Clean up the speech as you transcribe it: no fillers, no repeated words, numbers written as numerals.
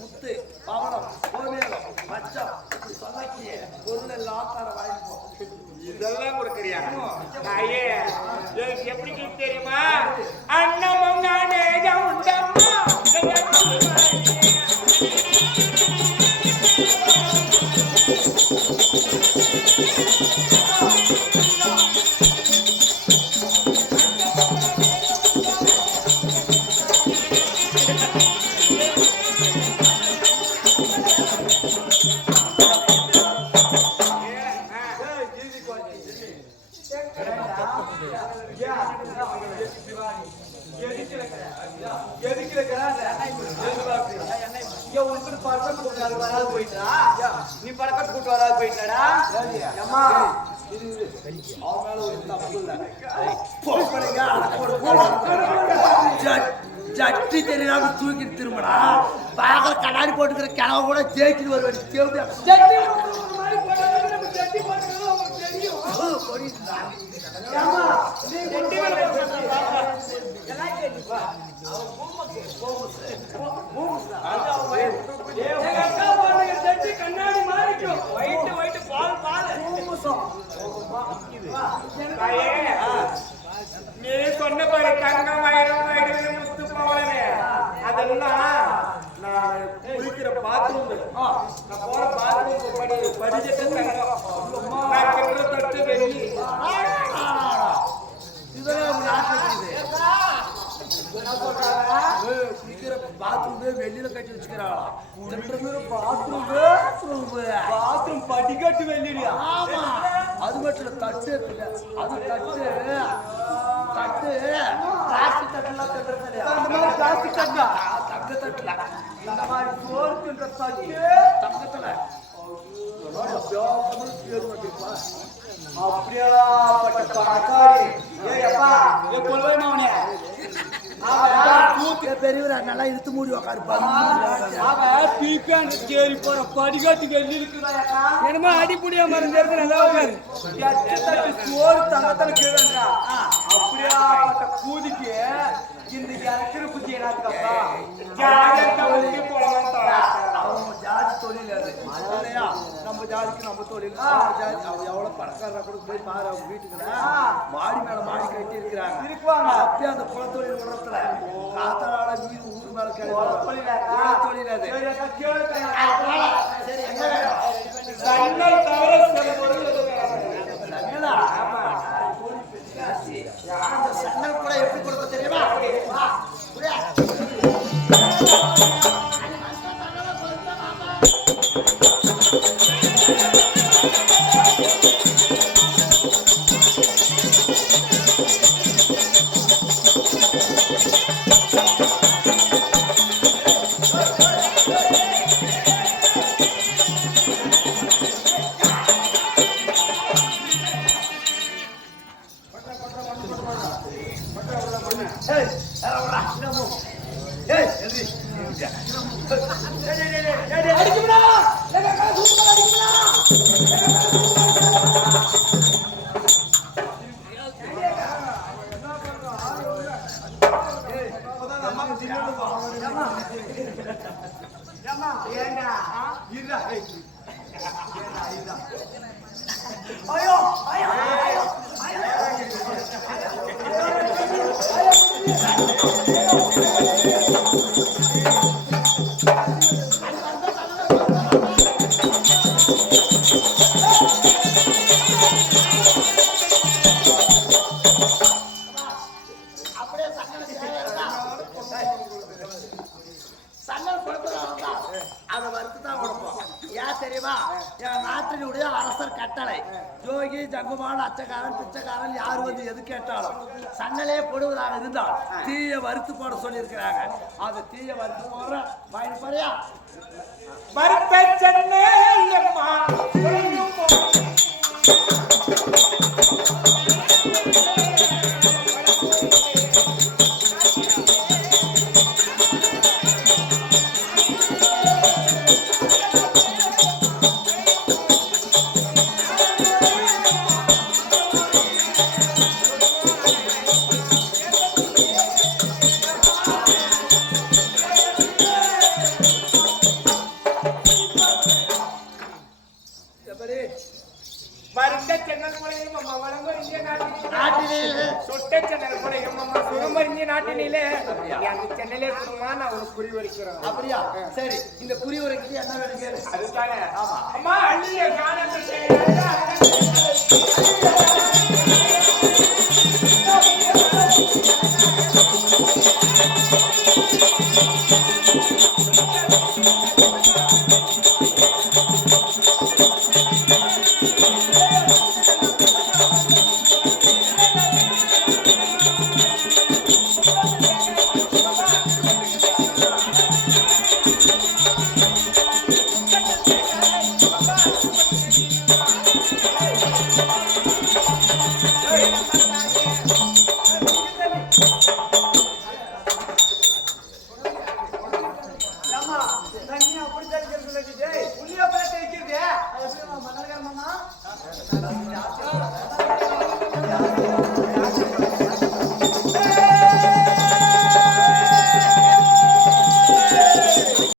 முத்து பவளம் கோவேலம் மச்சம் சொல்லக்கிய பொருள் எல்லாம் தர வாங்கிப்போம். இதெல்லாம் கொடுக்குறியா? எப்படி தெரியுமா? அண்ணமும் நானே உண்டம்மா நீ பழக்கத்து கூட்டு வராது போயிட்டாடா. ஜட்டி தெரியாம தூக்கிட்டு திரும்படா. பாக்கல கண்ணாடி போட்டுக்கிற கிணவ கூட ஜெயிச்சுட்டு வருவேன். கண்ணாடி மாறிக்கும் வயிட்டு பால் பால் நீ சொன்ன பாரு தங்கம் வயிறு முத்து போவலமே அதெல்லாம் நான் குளிக்கிற பாத்ரூம் நான் போற பாத்ரூம் படிச்சுட்டு தங்கம் நான் கிட்ட தட்டு வெள்ளி பாத்ரூம் வெளியில கட்டி வச்சுக்கிறாளா? பாத்ரூம் படிக்கட்டு வெளியில. அது மட்டும் இல்ல, தட்டு இருக்குல்ல, அது தட்டு தட்டு பிளாஸ்டிக் தட்டுலாம் தட்டுறது இல்லையா? பிளாஸ்டிக் தட்டா தங்க தட்டுல இந்த மாதிரி சோறு தின்ற தட்டு தங்கத்துல அப்படியா பெரியவரா நல்லா இழுத்து மூடி உக்காரு போற படிக்காட்டு வெள்ளி என்னமோ அடிப்படியா மருந்து நல்லா உட்காரு சோறு தங்கத்துல கேடுறா. அப்படியா கூதிக்கு இந்த இருக்கிற புத்தி என்னதுக்கப்பா ஜாதி தொழில் அது இல்லையா? நம்ம ஜாதிக்கு நம்ம தொழில் ஜாதி அவங்க எவ்வளவு பணக்காரா கூட போய் பாரு. அவங்க வீட்டுக்கு மாடி மேல மாடி கட்டி இருக்கிறாங்க. அப்படியே அந்த குளத்தொழில் உரத்துல காத்தாட வீடு ஊர் மேல தொழில் அது. சன்னல் கூட எப்படி கொடுக்க தெரியுமா? தெரியுமா? என் நாட்டினுடைய அரசர் கட்டளை. ஜோகி ஜங்குமான் அச்சக்காரன் பிச்சைக்காரன் யாரு வந்து எது கேட்டாலும் சன்னலே போடுவதாக இருந்தால் தீய வறுத்து போட சொல்லியிருக்கிறாங்க. அது தீய வறுத்து போடுற வாங்கி போறியா? மறுப்பை சென்னை அம்மா அப்படியா? சரி, இந்த குறி உரைக்கு என்ன வேணும்? அதுதானே. அம்மா அள்ளிய காணத்தை